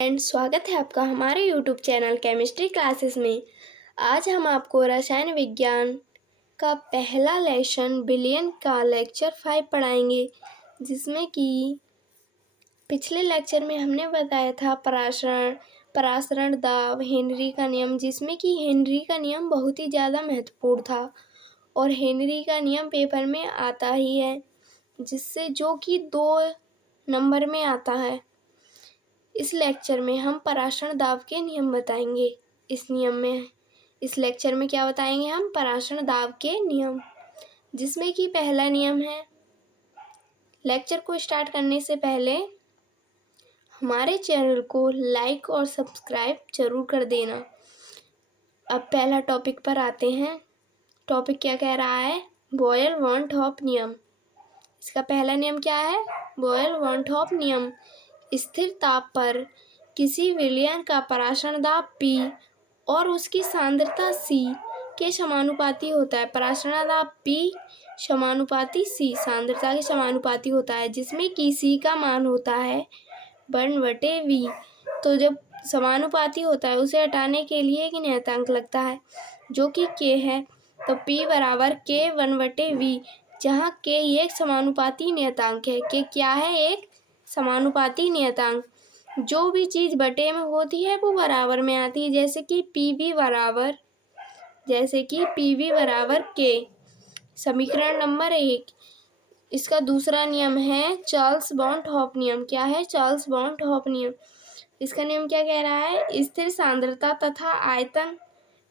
And स्वागत है आपका हमारे यूट्यूब चैनल केमिस्ट्री क्लासेस में। आज हम आपको रसायन विज्ञान का पहला लेसन बिलियन का लेक्चर 5 पढ़ाएंगे, जिसमें कि पिछले लेक्चर में हमने बताया था परासरण दाब, हेनरी का नियम, जिसमें कि हेनरी का नियम बहुत ही ज़्यादा महत्वपूर्ण था और हेनरी का नियम पेपर में आता ही है, जिससे जो कि 2 नंबर में आता है। इस लेक्चर में हम परासरण दाब के नियम बताएंगे। इस लेक्चर में क्या बताएंगे हम? परासरण दाब के नियम, जिसमें कि पहला नियम है। लेक्चर को स्टार्ट करने से पहले हमारे चैनल को लाइक और सब्सक्राइब जरूर कर देना। अब पहला टॉपिक पर आते हैं। टॉपिक क्या कह रहा है? बॉयल वन टॉप नियम। इसका पहला नियम क्या है? बॉयल वन टॉप नियम। स्थिर ताप पर किसी विलयन का परासरण दाब P और उसकी सांद्रता C के समानुपाती होता है। परासरण दाब P समानुपाती C सांद्रता के समानुपाती होता है, जिसमें कि C का मान होता है 1/V। तो जब समानुपाती होता है उसे हटाने के लिए एक नियतांक लगता है, जो कि K है। तो P बराबर K 1/V, जहाँ K एक समानुपाती नियतांक है। K क्या है? एक समानुपाती नियतांक। जो भी चीज़ बटे में होती है वो बराबर में आती है, जैसे कि PV बराबर K। समीकरण नंबर 1। इसका दूसरा नियम है चार्ल्स बॉन्ड हॉप नियम। क्या है? चार्ल्स बॉन्ड हॉप नियम। इसका नियम क्या कह रहा है? स्थिर सांद्रता तथा आयतन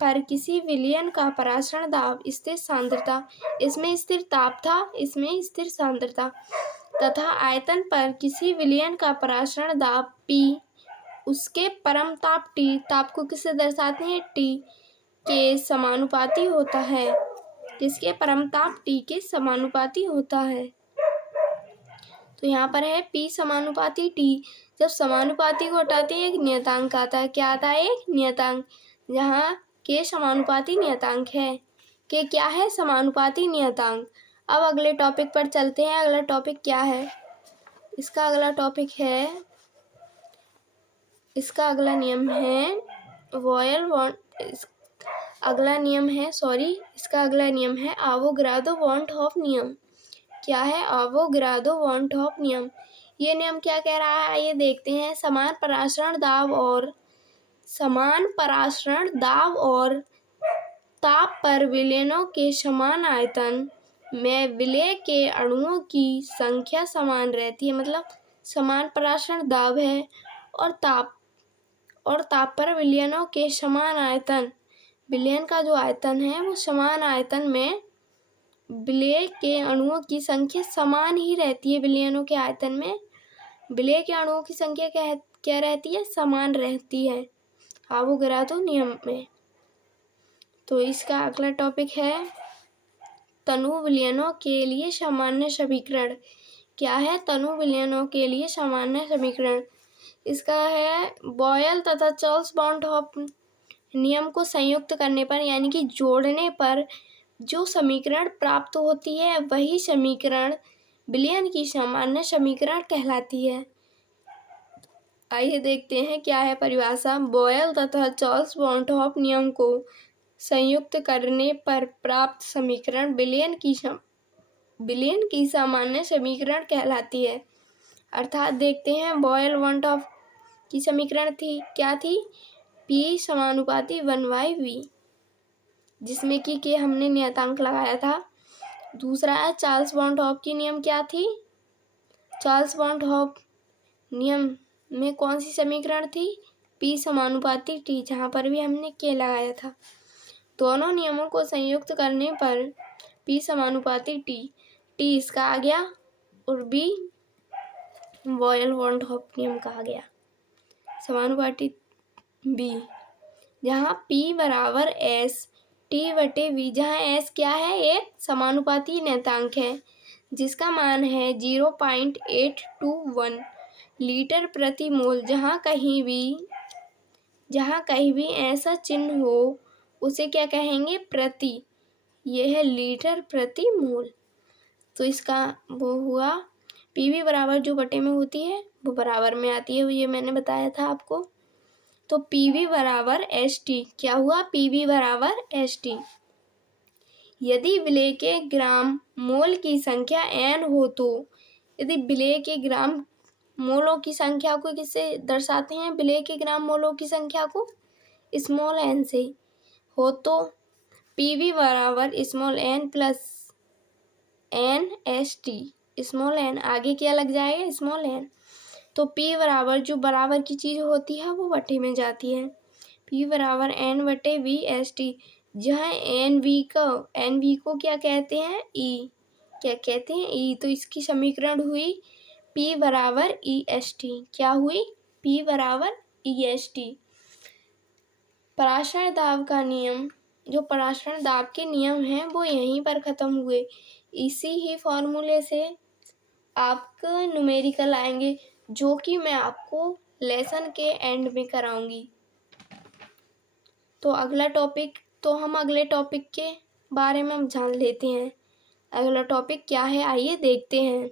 पर किसी विलयन का परासरण दाब, स्थिर सांद्रता, इसमें स्थिर ताप था, इसमें स्थिर सांद्रता, तथा आयतन पर किसी विलयन का परासरण दाब P, उसके परम ताप T, ताप को किससे दर्शाते हैं? T के समानुपाती होता है। किसके? परम ताप T के समानुपाती होता है। तो यहाँ पर है P समानुपाती T। जब समानुपाती को हटाते हैं एक नियतांक आता है। क्या आता है? एक नियतांक, जहाँ K समानुपाती नियतांक है। K क्या है? समानुपाती नियतांक। अब अगले टॉपिक पर चलते हैं। अगला टॉपिक क्या है? इसका अगला नियम है अवोगाद्रो वॉन टॉप नियम। क्या है? अवोगाद्रो वॉन टॉप नियम। ये नियम क्या कह रहा है? ये देखते हैं। समान परासरण दाब और ताप पर विलयनों के समान आयतन में विलेय के अणुओं की संख्या समान रहती है। मतलब समान परासरण दाब है और ताप पर विलयनों के समान आयतन, विलयन का जो आयतन है वो समान आयतन में विलेय के अणुओं की संख्या समान ही रहती है। विलयनों के आयतन में विलेय के अणुओं की संख्या क्या रहती है? समान रहती है अवोगाद्रो नियम में। तो इसका अगला टॉपिक है तनु विलयनों के लिए सामान्य समीकरण। क्या है? तनु विलयनों के लिए सामान्य समीकरण। इसका है बॉयल तथा चार्ल्स बॉन्ड हॉप नियम को संयुक्त करने पर, यानी कि जोड़ने पर जो समीकरण प्राप्त होती है वही समीकरण विलयन की सामान्य समीकरण कहलाती है। आइए देखते हैं क्या है परिभाषा। बॉयल तथा चार्ल्स बॉन्ड हॉप नियम को संयुक्त करने पर प्राप्त समीकरण विलयन की सामान्य समीकरण कहलाती है। अर्थात देखते हैं, बॉयल वन टॉप की समीकरण क्या थी? P समानुपाती 1/V, जिसमें कि K हमने नियतांक लगाया था। दूसरा है चार्ल्स बॉन्ड हॉप की नियम। क्या थी? चार्ल्स बॉन्ड हॉप नियम में कौन सी समीकरण थी? P समानुपाती T, जहाँ पर भी हमने K लगाया था। दोनों नियमों को संयुक्त करने पर P समानुपाती T इसका आ गया और B बॉयल वन टॉप नियम का आ गया समानुपाती B, जहाँ P बराबर S T/V, जहाँ S क्या है? एक समानुपाती नियतांक है, जिसका मान है 0.821 लीटर प्रति मोल। जहाँ कहीं भी ऐसा चिन्ह हो उसे क्या कहेंगे? प्रति। यह है लीटर प्रति मोल। तो इसका वो हुआ पीवी बराबर जो बटे में होती है वो बराबर में आती है, ये मैंने बताया था आपको। तो पीवी बराबर एच टी। क्या हुआ? पीवी बराबर एच टी। यदि विलेय के ग्राम मोल की संख्या n हो तो, यदि विलेय के ग्राम मोलों की संख्या को किससे दर्शाते हैं? विलेय के ग्राम मोलों की संख्या को स्मॉल n से हो तो पीवी बराबर small n plus N S T. Small n आगे क्या लग जाएगा? Small n। तो P बराबर जो बराबर की चीज़ होती है वो बटे में जाती है। P बराबर n बटे वी एस टी, जहाँ एन वी को क्या कहते हैं? E। क्या कहते हैं? E। तो इसकी समीकरण हुई P बराबर ई एस टी। क्या हुई? P बराबर ई एस टी। पराशर दाब का नियम, जो पराशर दाब के नियम हैं वो यहीं पर ख़त्म हुए। इसी ही फॉर्मूले से आपका न्यूमेरिकल आएंगे, जो कि मैं आपको लेसन के एंड में कराऊंगी। तो हम अगले टॉपिक के बारे में हम जान लेते हैं। अगला टॉपिक क्या है, आइए देखते हैं।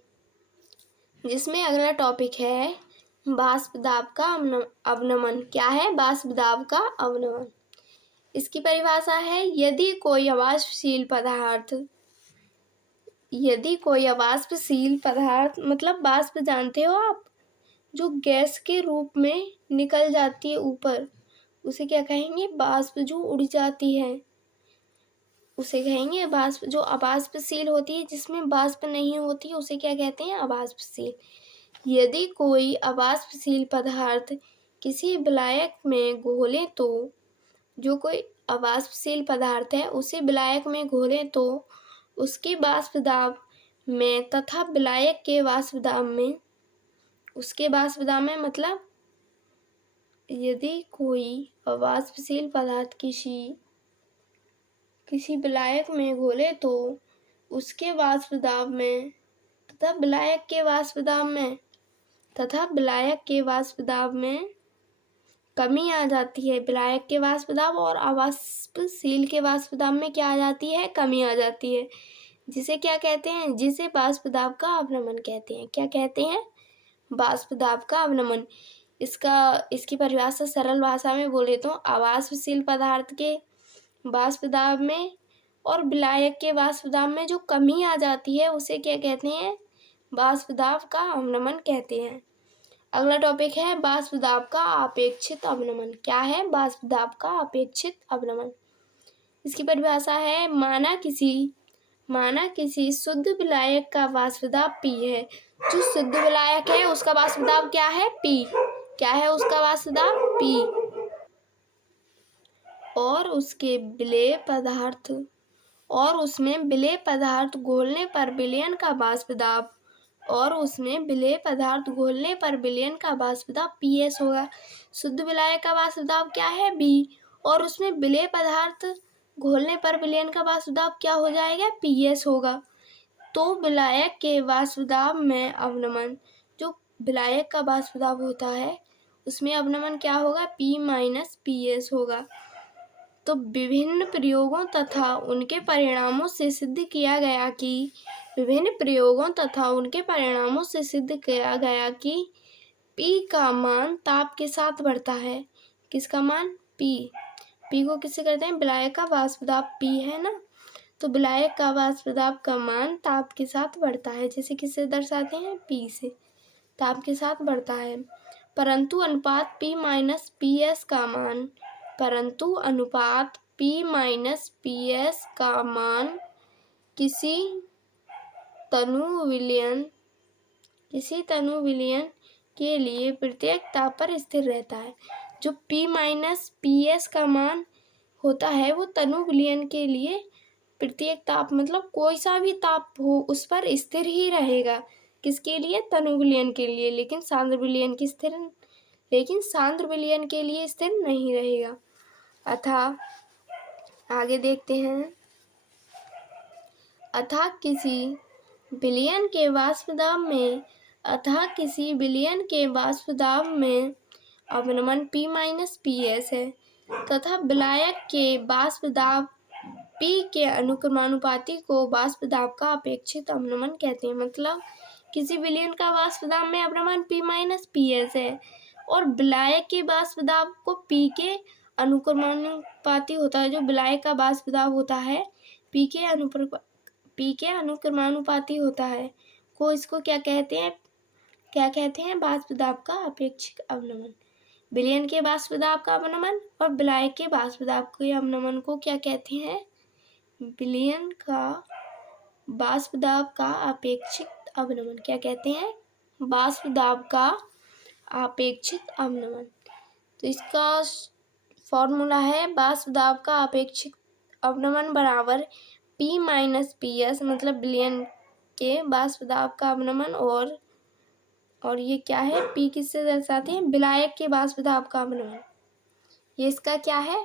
जिसमें अगला टॉपिक है वाष्प दाब का अवनमन। क्या है? वाष्प दाब का अवनमन। इसकी परिभाषा है, यदि कोई अवाष्पशील पदार्थ मतलब वाष्प जानते हो आप, जो गैस के रूप में निकल जाती है ऊपर, उसे क्या कहेंगे? वाष्प। जो उड़ जाती है उसे कहेंगे वाष्प। जो अवाष्पशील होती है, जिसमें वाष्प नहीं होती, उसे क्या कहते हैं? अवाष्पशील। यदि कोई अवाष्पशील पदार्थ किसी विलायक में घोले तो, जो कोई अवाष्पशील पदार्थ है उसे विलायक में घोले तो उसके वाष्प दाब में तथा विलायक के वाष्प दाब में, उसके वाष्प दाब में मतलब यदि कोई अवाष्पशील पदार्थ किसी विलायक में घोले तो उसके वाष्प दाब में तथा विलायक के वाष्प दाब में कमी आ जाती है। विलायक के वाष्प दाब और अवाष्पशील के वाष्प दाब में क्या आ जाती है? कमी आ जाती है। जिसे क्या कहते हैं? जिसे वाष्प दाब का अवनमन कहते हैं। क्या कहते हैं? वाष्प दाब का अवनमन। इसकी परिभाषा सरल भाषा में बोले तो अवाष्पशील पदार्थ के वाष्प दाब में और विलायक के वाष्प दाब में जो कमी आ जाती है उसे क्या कहते हैं? वाष्प दाब का अवनमन कहते हैं। अगला टॉपिक है वाष्प दाब का अपेक्षित अवनमन। क्या है? वाष्प दाब का अपेक्षित अवनमन। इसकी परिभाषा है, माना किसी शुद्ध विलायक का वाष्प दाब P है। जो शुद्ध विलायक है उसका वाष्प दाब क्या है? P। क्या है उसका वाष्प दाब? P। और उसमें विलेय पदार्थ घोलने पर विलयन का वाष्प दाब PS होगा। शुद्ध विलायक का वाष्प दाब क्या है? B। और उसमें विलेय पदार्थ घोलने पर विलयन का वाष्प दाब क्या हो जाएगा? PS होगा। तो विलायक के वाष्प दाब में अवनमन, जो विलायक का वाष्प दाब होता है उसमें अवनमन क्या होगा? P माइनस PS होगा। तो विभिन्न प्रयोगों तथा उनके परिणामों से सिद्ध किया गया कि P का मान ताप के साथ बढ़ता है। किसका मान? P को किससे करते हैं? विलायक का वाष्प दाब P है ना, तो विलायक का वाष्प दाब का मान ताप के साथ बढ़ता है। जैसे किससे दर्शाते हैं? P से। ताप के साथ बढ़ता है, परंतु अनुपात P माइनस PS का मान किसी तनु विलयन के लिए प्रत्येक ताप पर स्थिर रहता है। जो P माइनस PS का मान होता है वो तनु विलयन के लिए प्रत्येक ताप मतलब कोई सा भी ताप हो उस पर स्थिर ही रहेगा। किसके लिए? तनु विलयन के लिए। लेकिन सांद्र विलयन के लिए स्थिर नहीं रहेगा। आगे देखते हैं। किसी विलयन के वाष्प दाब में अवनमन P माइनस PS है तथा विलायक के वाष्प दाब P के अनुक्रमानुपाती को वाष्प दाब का अपेक्षित अवनमन कहते हैं। मतलब किसी विलयन का वाष्प दाब में अवनमन P माइनस PS है और विलायक के वाष्प दाब को P के अनुक्रमानुपाती होता है। जो विलायक का वाष्प दाब होता है P के अनुक्रमानुपाती होता है को इसको क्या कहते हैं वाष्प दाब का अपेक्षिक अवनमन। विलयन के वाष्प दाब का अवनमन और विलायक के वाष्प दाब के अवनमन को क्या कहते हैं? विलयन का वाष्प दाब का अपेक्षित अवनमन। क्या कहते हैं? वाष्प दाब का अपेक्षित अवनमन। तो इसका फॉर्मूला है वाष्प दाब का अपेक्षित अवनमन बराबर P माइनस PS, मतलब विलयन के वाष्प दाब का अवनमन और ये क्या है? P किससे दर्शाते हैं? विलायक के वाष्प दाब का अवनमन। ये इसका क्या है?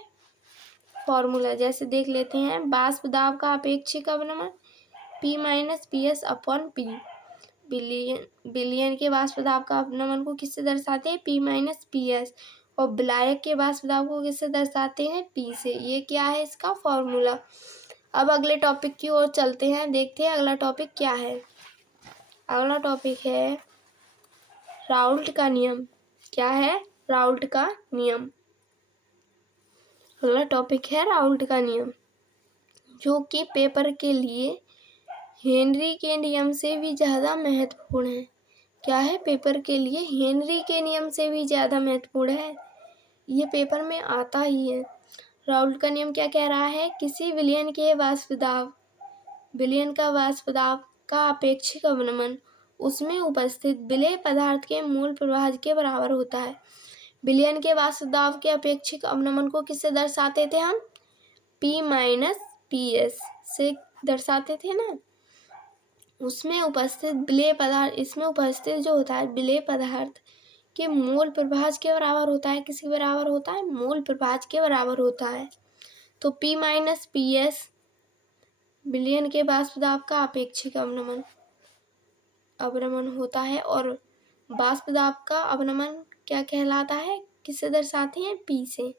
फॉर्मूला। जैसे देख लेते हैं, वाष्प दाब का अपेक्षिक अवनमन P minus PS upon P। विलयन के वाष्प दाब का अवनमन को किससे दर्शाते हैं? P minus PS। और विलायक के वाष्प दाब को किससे दर्शाते हैं? P से। ये क्या है इसका फॉर्मूला। अब अगले टॉपिक की ओर चलते हैं, देखते हैं अगला टॉपिक क्या है। अगला टॉपिक है राउल्ट का नियम। क्या है? राउल्ट का नियम। अगला टॉपिक है राउल्ट का नियम, जो कि पेपर के लिए हेनरी के नियम से भी ज़्यादा महत्वपूर्ण है। क्या है? पेपर के लिए हेनरी के नियम से भी ज़्यादा महत्वपूर्ण है। ये पेपर में आता ही है। राउल्ट का नियम क्या कह रहा है? किसी विलयन के वाष्प दाब, विलयन का वाष्प दाब का अपेक्षिक अवनमन उसमें उपस्थित विलेय पदार्थ के मूल प्रवाह के बराबर होता है। विलयन के वाष्प दाब के अपेक्षिक अवनमन को किससे दर्शाते थे हम? P माइनस PS से दर्शाते थे ना। उसमें उपस्थित विलेय पदार्थ, इसमें उपस्थित जो होता है विलेय पदार्थ के मूल प्रभाज के बराबर होता है। किसके बराबर होता है? मूल प्रभाज के बराबर होता है। तो P माइनस PS विलयन के वाष्प दाब का अपेक्षिक अवनमन होता है और वाष्प दाब का अवनमन क्या कहलाता है? किससे दर्शाते हैं? P से।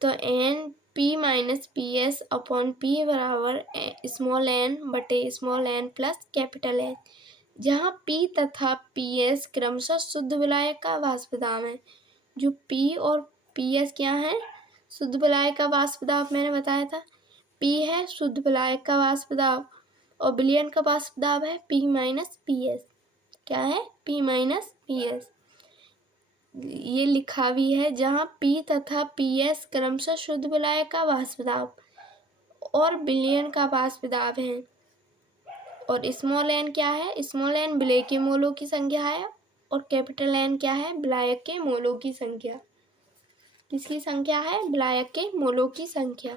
तो P minus PS upon P बराबर स्मॉल n बटे small n plus capital N, जहाँ P तथा PS क्रमशः शुद्ध विलायक का वाष्प दाब है। जो P और PS क्या है? शुद्ध विलायक का वाष्प दाब मैंने बताया था। P है शुद्ध विलायक का वाष्प दाब और विलयन का वाष्प दाब है P माइनस PS। क्या है? P minus PS। ये लिखा भी है, जहाँ P तथा PS क्रमशः शुद्ध विलायक का वाष्प दाब और विलयन का वाष्प दाब है। और स्मॉल n क्या है? स्मॉल n विलेय के मोलों की संख्या है और कैपिटल N क्या है? विलायक के मोलों की संख्या। किसकी संख्या है? विलायक के मोलों की संख्या।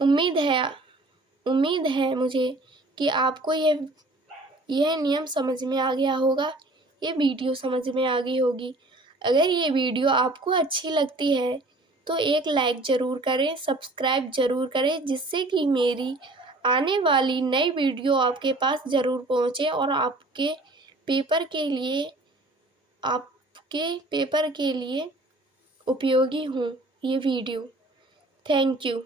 उम्मीद है मुझे कि आपको यह नियम समझ में आ गया होगा, ये वीडियो समझ में आ गई होगी। अगर ये वीडियो आपको अच्छी लगती है तो एक लाइक ज़रूर करें, सब्सक्राइब ज़रूर करें, जिससे कि मेरी आने वाली नई वीडियो आपके पास ज़रूर पहुँचे और आपके पेपर के लिए उपयोगी हो ये वीडियो। Thank you.